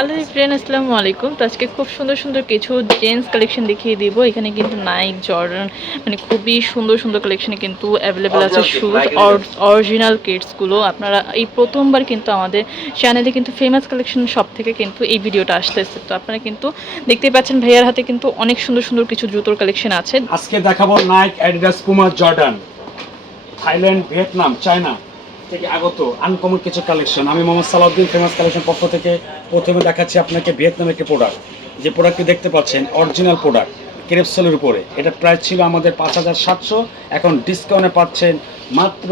Hello friend আসসালামু আলাইকুম। তো আজকে খুব সুন্দর সুন্দর কিছু জেন্টস কালেকশন দেখিয়ে দিব। এখানে কিন্তু নাইক জর্ডান মানে খুবই সুন্দর সুন্দর কালেকশনে কিন্তু অ্যাভেলেবেল আছে শুজ অরিজিনাল কিডসগুলো আপনারা এই প্রথমবার কিন্তু আমাদের চ্যানেলে কিন্তু ফেমাস কালেকশন সব থেকে কিন্তু এই ভিডিওটা আসতেছে। তো আপনারা কিন্তু দেখতেই পাচ্ছেন ভাইয়ার হাতে কিন্তু অনেক সুন্দর সুন্দর কিছু জুতোর কালেকশন আছে। আজকে দেখাবো Nike Adidas Puma Jordan Thailand Vietnam China থেকে আগত আনকমন কিছু কালেকশন আমি মোহাম্মদ সালাউদ্দিন ফেমাস কালেকশন পক্ষ থেকে প্রথমে দেখাচ্ছি আপনাকে ভিয়েতনামের একটি প্রোডাক্ট যে প্রোডাক্টটি দেখতে পাচ্ছেন অরিজিনাল প্রোডাক্ট ক্রেপসেলের উপরে। এটা প্রাইস ছিল আমাদের পাঁচ হাজার সাতশো এখন ডিসকাউন্টে পাচ্ছেন মাত্র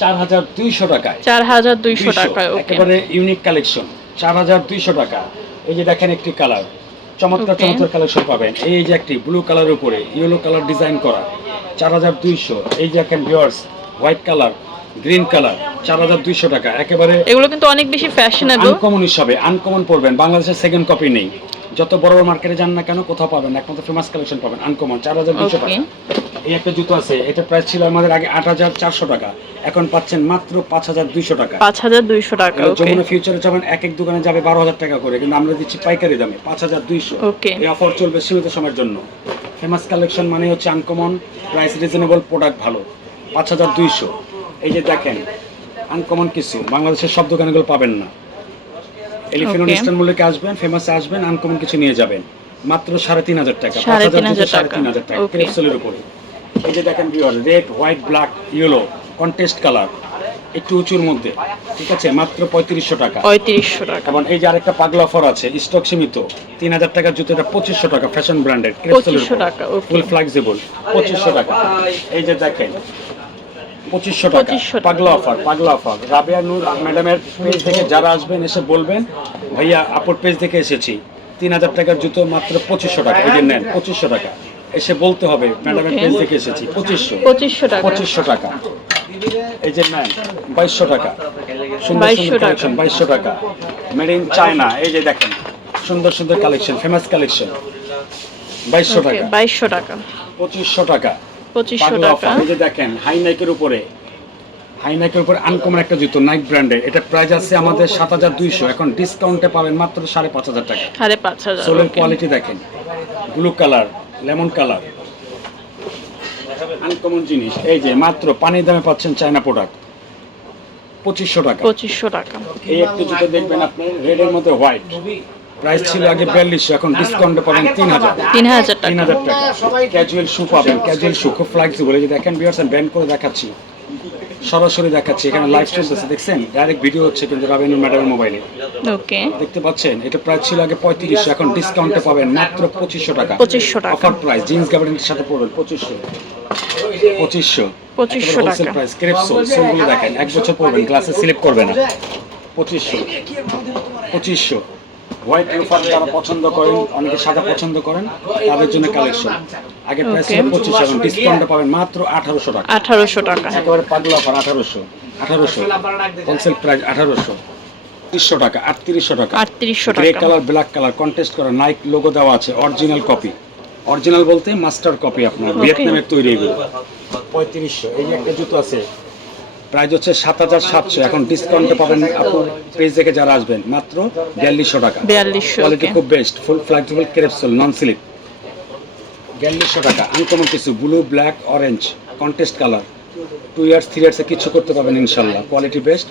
চার হাজার দুইশো টাকায়। চার হাজার দুইশো 200 টাকায় একেবারে ইউনিক কালেকশন চার হাজার দুইশো টাকা। এই যে দেখেন একটি কালার চমৎকার চমৎকার কালেকশন পাবেন। এই যে একটি ব্লু কালার উপরে ইয়েলো কালার ডিজাইন করা চার হাজার দুইশো। এই যে দেখেন viewers white colour green colour চার হাজার দুইশো টাকা। একেবারে এগুলো কিন্তু অনেক বেশি ফ্যাশনেবল আনকমন হিসাবে আনকমন পড়বেন বাংলাদেশের সেকেন্ড কপি নেই। যত বড় বড় মার্কেটে যান না কেন কোথাও পাবেন একমাত্র ফেমাস কালেকশন পাবেন আনকমন চার হাজার দুইশো টাকা। এই একটা জুতো আছে এটা প্রাইস ছিল আমাদের আগে আট হাজার চারশো টাকা। এখন পাচ্ছেন মাত্র পাঁচ হাজার দুইশো টাকা। পাঁচ হাজার দুইশো টাকা যমুনা ফিউচারে যাবেন এক এক দোকানে যাবে বারো হাজার টাকা করে কিন্তু আমরা দিচ্ছি পাইকারি দামে পাঁচ হাজার দুইশো। এই অফার চলবে সীমিত সময়ের জন্য। ফেমাস কালেকশন মানে হচ্ছে আনকমন প্রাইস রিজনেবল প্রোডাক্ট ভালো। পাঁচ হাজার দুইশো। এই যে দেখেন আনকমন কিছু বাংলাদেশের সব দোকানগুলো পাবেন না। এলিফেন্ট. ইস্টার্ন মূল্যকে আসবেন ফেমাসে আসবেন আনকমন কিছু নিয়ে যাবেন। মাত্র সাড়ে তিন হাজার টাকা থেকে হাজার সাড়ে টাকা। তিন হাজার টাকা. ক্রেপসেলের উপরে। এই যে দেখেন viewer red white black yellow contrast colour একটু উঁচুর মধ্যে ঠিক আছে? মাত্র পঁয়ত্রিশশো টাকা। পঁয়ত্রিশশো টাকা। এবং এই যে আরেকটা পাগলা অফার আছে স্টক সীমিত তিন হাজার টাকার জুতো এটা পঁচিশশো টাকা ফ্যাশন ব্র্যান্ডেড পঁচিশশো টাকা ফুল ফ্লেক্সিবল পঁচিশশো টাকা। এই যে দেখেন পঁচিশশো টাকা। পাগলা অফার পাগলা অফার রাবিয়া নূর ম্যাডামের পেজ থেকে যারা আসবেন এসে বলবেন ভাইয়া আপুর পেজ থেকে এসেছি। তিন হাজার টাকার জুতো মাত্র পঁচিশশো টাকা যে নেন পঁচিশশো টাকা। এসে বলতে হবে ম্যাডামের পেজ থেকে এসেছি পঁচিশশো। পঁচিশশো টাকা। পঁচিশশো টাকা। এই যে নেন বাইশশো টাকা। সুন্দর সুন্দর কালেকশন বাইশশো টাকা। মেড ইন চায়না এই যে দেখেন সুন্দর সুন্দর কালেকশন ফেমাস কালেকশন বাইশশো টাকা। বাইশশো টাকা। পঁচিশশো টাকা। পঁচিশশো টাকা। এই যে দেখেন হাই নাইকের উপরে হাই নাইকের উপরে আনকমন একটা জুতো নাইক ব্র্যান্ডের এটা প্রাইস আছে আমাদের সাত হাজার দুইশো। এখন ডিসকাউন্টে পাবেন মাত্র সাড়ে পাঁচ হাজার টাকা। সাড়ে পাঁচ হাজার সোলের কোয়ালিটি দেখেন। Blue colour lemon colour uncommon জিনিস। এই যে মাত্র পানির দামে পাচ্ছেন চায়না প্রোডাক্ট পঁচিশশো টাকা। পঁচিশশো টাকা। এই একটু জুতো দেখবেন আপনি রেডের মধ্যে হোয়াইট প্রাইস ছিল আগে বিয়াল্লিশশো এখন ডিসকাউন্টে পাবেন তিন হাজার। তিন হাজার তিন হাজার টাকা। ক্যাজুয়াল শু পাবেন ক্যাজুয়াল শু খুব ফ্লেক্সিবল যে দেখেন বিয়ার্স ব্যান্ড করে দেখাচ্ছি। সরাসরি দেখাচ্ছি এখানে লাইভ চলতেছে দেখছেন? ডাইরেক্ট ভিডিও হচ্ছে কিন্তু রাবেনুর ম্যাডামের মোবাইলে ওকে দেখতে পাচ্ছেন? এটা প্রাইস ছিল আগে পঁয়ত্রিশশো এখন ডিসকাউন্টে পাবেন মাত্র পঁচিশশো টাকা। পঁচিশশো টাকা। অফার প্রাইস জিন্স গ্যাবারেন্টির সাথে পড়বেন পঁচিশশো। পঁচিশশো। পঁচিশশো টাকা। প্রাইস ক্রেপসো সিলগুলো দেখেন এক বছর পড়বেন গ্লাসে স্লিপ করবে না। পঁচিশশো। পঁচিশশো। হোয়াইট লোফার যারা পছন্দ করেন অনেকে সাদা পছন্দ করেন তাদের জন্য কালেকশন আগে প্রাইস ছিল. পঁচিশশো এখন ডিসকাউন্টে পাবেন মাত্র আঠারোশো টাকা। আঠারোশো টাকা। একেবারে পাগলা অফার আঠারোশো। আঠারোশো। হোলসেল প্রাইস আঠারোশো। তিরিশশো টাকা আটত্রিশশো টাকা। আটত্রিশশো গ্রে টাকা। কালার ব্ল্যাক কালার কন্টেস্ট করা নাইক লোগো দেওয়া আছে অরিজিনাল কপি অরিজিনাল বলতে মাস্টার কপি আপনার. ভিয়েতনামের তৈরি এগুলো। পঁয়ত্রিশশো এই যে একটা জুতো আছে প্রাইস হচ্ছে সাত হাজার সাতশো। এখন ডিসকাউন্টে পাবেন আপনার পেজ থেকে যারা আসবেন মাত্র বিয়াল্লিশশো টাকা। বিয়াল্লিশশো কোয়ালিটি খুব বেস্ট ফুল ফ্লেক্সিবল ক্রেপসোল নন স্লিপ বিয়াল্লিশশো টাকা আনকমন কিছু blue black orange contest colour two years three ইয়ার্সে কিছু করতে পারবেন ইনশাল্লাহ। কোয়ালিটি বেস্ট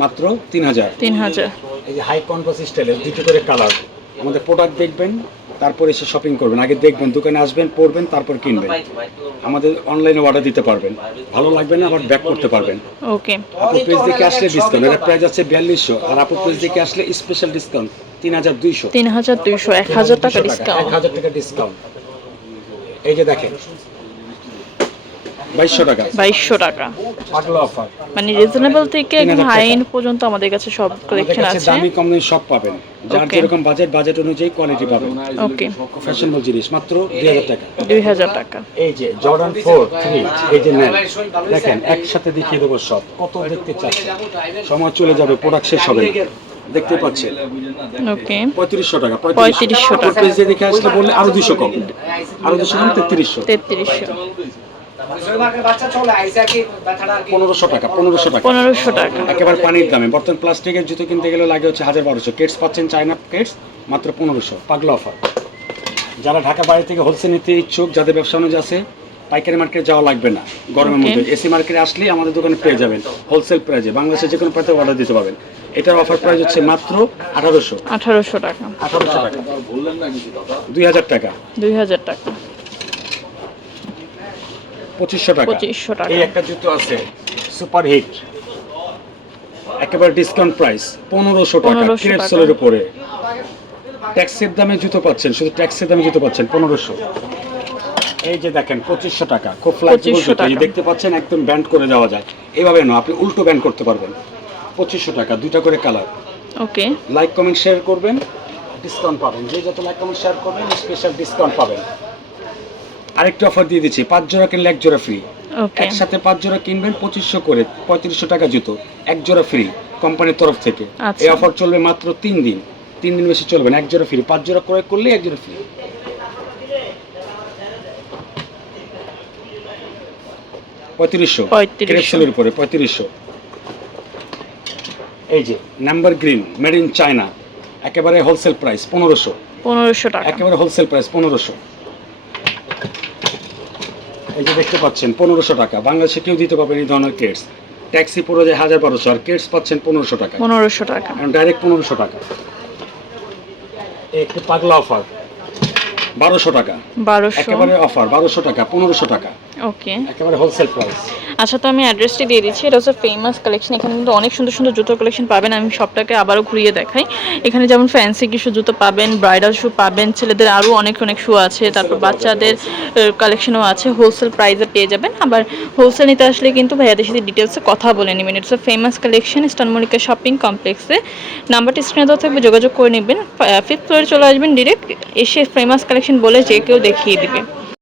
মাত্র তিন হাজার। তিন হাজার। এই যে হাই কনভার্স স্টাইলের দুটো করে কালার আমাদের প্রোডাক্ট দেখবেন তারপর এসে শপিং করবেন। আগে দেখবেন দোকানে আসবেন পড়বেন তারপর কিনবেন। আমাদের অনলাইনে অর্ডার দিতে পারবেন। ভালো লাগবে না আবার ব্যাক করতে পারবেন। ওকে আপু পেজ দেখে আসলে ডিসকাউন্ট এর প্রাইস আছে বিয়াল্লিশশো। আর আপু পেজ দেখে আসলে স্পেশাল ডিসকাউন্ট তিন হাজার দুইশো। তিন হাজার দুইশো এক হাজার টাকা ডিসকাউন্ট এক হাজার টাকা ডিসকাউন্ট এই যে দেখেন বাইশশো টাকা। বাইশশো টাকা। মানে রিজনেবল থেকে একদম পর্যন্ত আমাদের কাছে সব কালেকশন আছে। দামি কম দামি সব পাবেন। যার যেরকম বাজেট বাজেট অনুযায়ী কোয়ালিটি পাবেন। ওকে ফ্যাশনেবল জিনিস মাত্র 2000 টাকা। 2000 টাকা। এই যে জর্ডান 4 3 এই যে নেন। দেখেন একসাথে দেখিয়ে দেবো সব। কত দেখতে চাচ্ছেন সময় চলে যাবে প্রোডাক্ট শেষ হবে দেখতে পাচ্ছেন? ওকে 3500 টাকা 3500 টাকা। পেজে দেখে আসলে বললে আরও দুশো কম। আরও দুশো কম 3300 3300 পনেরোশো টাকা পনেরোশো টাকা। পনেরোশো টাকা। একেবারে পানির দামে। বর্তমান প্লাস্টিকের জুতো কিনতে গেলে লাগে হচ্ছে হাজার বারোশো। কেটস পাচ্ছেন চায়না কেটস মাত্র পনেরোশো। পাগলা অফার যারা ঢাকা বাইরে থেকে হোলসেল নিতে ইচ্ছুক যাদের ব্যবসা অনুযায়ী আছে পাইকারি মার্কেটে যাওয়া লাগবে না। গরমের মধ্যে। এসি মার্কেটে আসলেই আমাদের দোকানে পেয়ে যাবেন হোলসেল প্রাইজে বাংলাদেশে যে কোনো প্রান্তে অর্ডার দিতে পারবেন। এটার অফার প্রাইস হচ্ছে মাত্র আঠারোশো। আঠারোশো টাকা। আঠারোশো টাকা। দুই হাজার টাকা। দুই হাজার টাকা। পঁচিশশো টাকা। পঁচিশশো টাকা। এই একটা জুতো আছে সুপার হিট। একেবারে ডিসকাউন্ট প্রাইস পনেরোশো টাকা 1500 ক্রেপ টাকা। সোলের উপরে। ট্যাক্সের দামে জুতো পাচ্ছেন শুধু ট্যাক্সের দামে জুতো পাচ্ছেন পনেরোশো। এই যে দেখেন পঁচিশশো টাকা খুব ফ্লেক্সিবল 2500 জুতো। টাকা। দেখতে পাচ্ছেন একদম ব্যান্ড করে দেওয়া যায়। এইভাবে না আপনি উল্টো ব্যান্ড করতে পারবেন। পঁচিশশো টাকা দুইটা করে colour okay. Like comment share করবেন। ডিসকাউন্ট পাবেন। যে যত লাইক কমেন্ট শেয়ার করবেন স্পেশাল ডিসকাউন্ট পাবেন। আরেকটা অফার দিয়ে দিচ্ছি পাঁচ জোড়া কিনলে এক জোড়া ফ্রি একসাথে পাঁচ জোড়া কিনবেন পঁচিশশো করে পঁয়ত্রিশশো টাকা জুতো এক জোড়া ফ্রি কোম্পানির তরফ থেকে। আচ্ছা। এই অফার চলবে মাত্র তিন দিন। তিন দিন বেশি চলবে না এক জোড়া ফ্রি পাঁচ জোড়া ক্রয় করলে এক জোড়া ফ্রি পঁয়ত্রিশশো। 3500 ক্রেপসেলের উপরে পঁয়ত্রিশশো। এই যে number green made in China একেবারে হোলসেল প্রাইস পনেরোশো। পনেরোশো টাকা। একেবারে হোলসেল প্রাইস পনেরোশো। এই যে দেখতে পাচ্ছেন পনেরোশো টাকা। বাংলাদেশে কেউ দিতে পারবেন এই ধরনের কেটস ট্যাক্সি পুরো যে হাজার বারোশো আর কেটস পাচ্ছেন পনেরোশো টাকা। পনেরোশো টাকা। ডাইরেক্ট পনেরোশো টাকা। একটু পাগলা অফার বারোশো টাকা। বারোশো। একেবারে অফার বারোশো টাকা পনেরোশো টাকা। ওকে একেবারে হোলসেল প্রাইস আচ্ছা তো আমি অ্যাড্রেসটি দিয়ে দিচ্ছি। এটা হচ্ছে ফেমাস কালেকশন এখানে কিন্তু অনেক সুন্দর সুন্দর জুতোর কালেকশন পাবেন। আমি সবটাকে আবারও ঘুরিয়ে দেখাই। এখানে যেমন ফ্যান্সি কিছু জুতো পাবেন ব্রাইডাল শু পাবেন, ছেলেদের আরও অনেক অনেক শু আছে। তারপর বাচ্চাদের কালেকশনও আছে। হোলসেল প্রাইসে পেয়ে যাবেন। আবার হোলসেল নিতে আসলে কিন্তু ভাইয়াদের সাথে ডিটেলসে কথা বলে নেবেন। It's famous collection eastern Mallika shopping কমপ্লেক্সে নাম্বারটি স্ক্রিনে দেওয়া থাকবে, যোগাযোগ করে নেবেন। ফিফথ ফ্লোরে চলে আসবেন ডিরেক্ট এসে ফেমাস কালেকশন বলে যে কেউ দেখিয়ে দিবে।